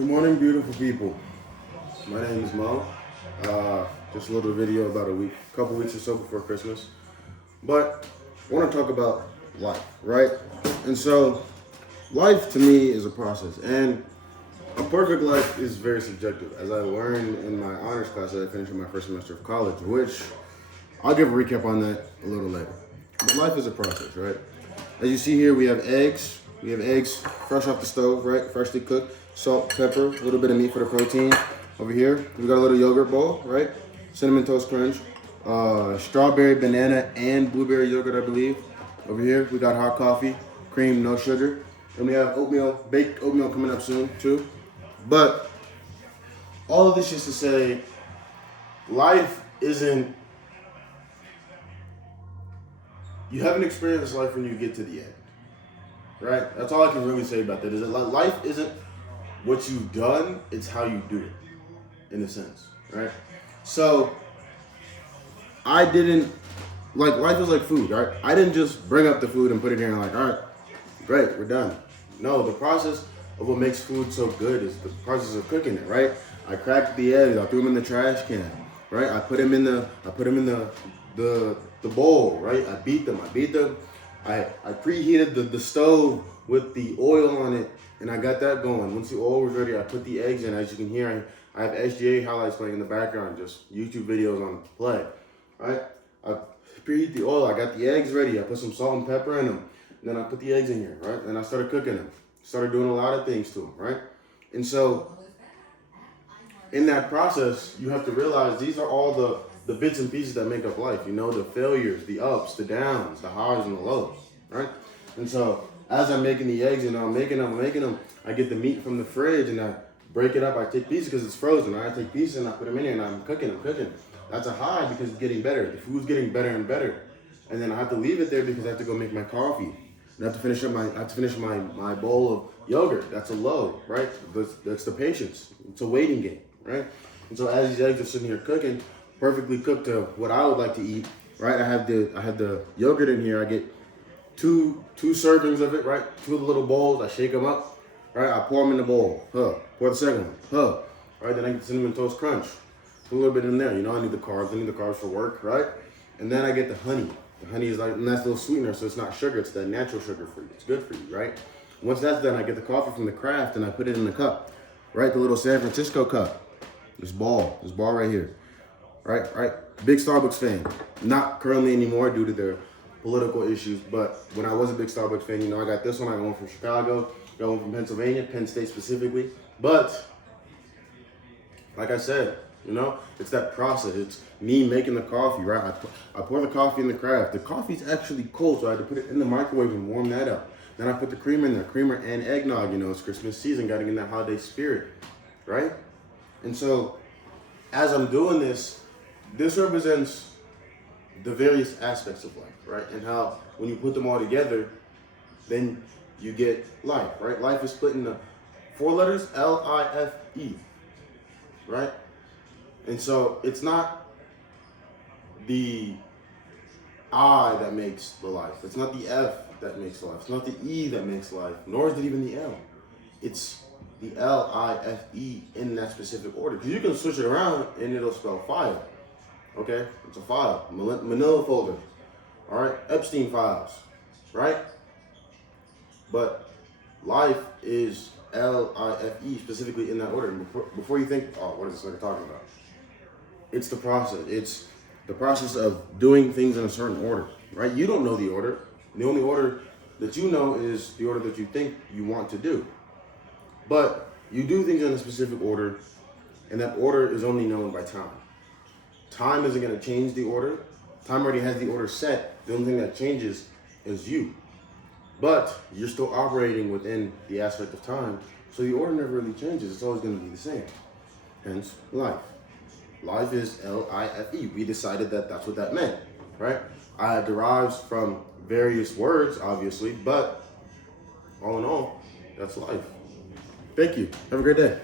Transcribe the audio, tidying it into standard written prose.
Good morning, beautiful people. My name is Mo. Just a little video about couple weeks or so before Christmas. But I want to talk about life, right? And so, life to me is a process, and a perfect life is very subjective, as I learned in my honors class that I finished in my first semester of college, which I'll give a recap on that a little later. But life is a process, right? As you see here, we have eggs. We have eggs fresh off the stove, right? Freshly cooked. Salt, pepper, a little bit of meat for the protein. Over here, we got a little yogurt bowl, right? Cinnamon Toast Crunch. Strawberry, banana, and blueberry yogurt, I believe. Over here, we got hot coffee, cream, no sugar. And we have oatmeal, baked oatmeal coming up soon, too. But all of this is to say, life isn't, you haven't experienced life when you get to the end, right? That's all I can really say about that, is that life isn't what you've done, it's how you do it, in a sense, right? So, I didn't, life is like food, right? I didn't just bring up the food and put it here and all right, great, we're done. No, the process of what makes food so good is the process of cooking it, right? I cracked the eggs, I threw them in the trash can, right? I put them in the bowl, right? I beat them. I preheated the stove with the oil on it, and I got that going. Once the oil was ready, I put the eggs in. As you can hear, I have SGA highlights playing in the background, just YouTube videos on play, right? I preheat the oil. I got the eggs ready. I put some salt and pepper in them. And then I put the eggs in here, right? And I started cooking them. Started doing a lot of things to them, right? And so, in that process, you have to realize these are all the bits and pieces that make up life. You know, the failures, the ups, the downs, the highs and the lows, right? And so, as I'm making the eggs, I'm making them, I get the meat from the fridge and I break it up. I take pieces because it's frozen. I take pieces and I put them in here and I'm cooking. That's a high because it's getting better. The food's getting better and better. And then I have to leave it there because I have to go make my coffee. And I have to finish my bowl of yogurt. That's a low, right? That's the patience. It's a waiting game, right? And so as these eggs are sitting here cooking, perfectly cooked to what I would like to eat, right? I have the yogurt in here. I get two servings of it, right? Two of the little bowls. I shake them up, right? I pour them in the bowl. Pour the second one. Right? Then I get Cinnamon Toast Crunch. Put a little bit in there. You know, I need the carbs. I need the carbs for work, right? And then I get the honey. The honey is like a nice little sweetener, so it's not sugar. It's that natural sugar for you. It's good for you, right? Once that's done, I get the coffee from the craft and I put it in the cup, right? The little San Francisco cup. This ball right here, right? Big Starbucks fan. Not currently anymore due to their political issues, but when I was a big Starbucks fan, you know, I got this one. I got one from Chicago, got one from Pennsylvania, Penn State specifically. But like I said, you know, it's that process. It's me making the coffee, right? I pour the coffee in the craft. The coffee's actually cold, so I had to put it in the microwave and warm that up. Then I put the creamer in there, creamer and eggnog. You know, it's Christmas season, got to get in that holiday spirit, right? And so, as I'm doing this represents the various aspects of life, right? And how when you put them all together, then you get life, right? Life is split into 4 letters, L-I-F-E, right? And so it's not the I that makes the life. It's not the F that makes life. It's not the E that makes life, nor is it even the L. It's the L-I-F-E in that specific order. Because you can switch it around and it'll spell file. Okay? It's a file. Manila folder. All right? Epstein files. Right? But life is L-I-F-E specifically in that order. Before you think, oh, what is this nigga talking about? It's the process. It's the process of doing things in a certain order, right? You don't know the order. The only order that you know is the order that you think you want to do. But you do things in a specific order, and that order is only known by time. Time isn't going to change the order. Time already has the order set. The only thing that changes is you. But you're still operating within the aspect of time, so the order never really changes. It's always going to be the same. Hence, life. Life is L-I-F-E. We decided that that's what that meant, right? It derives from various words, obviously, but all in all, that's life. Thank you. Have a great day.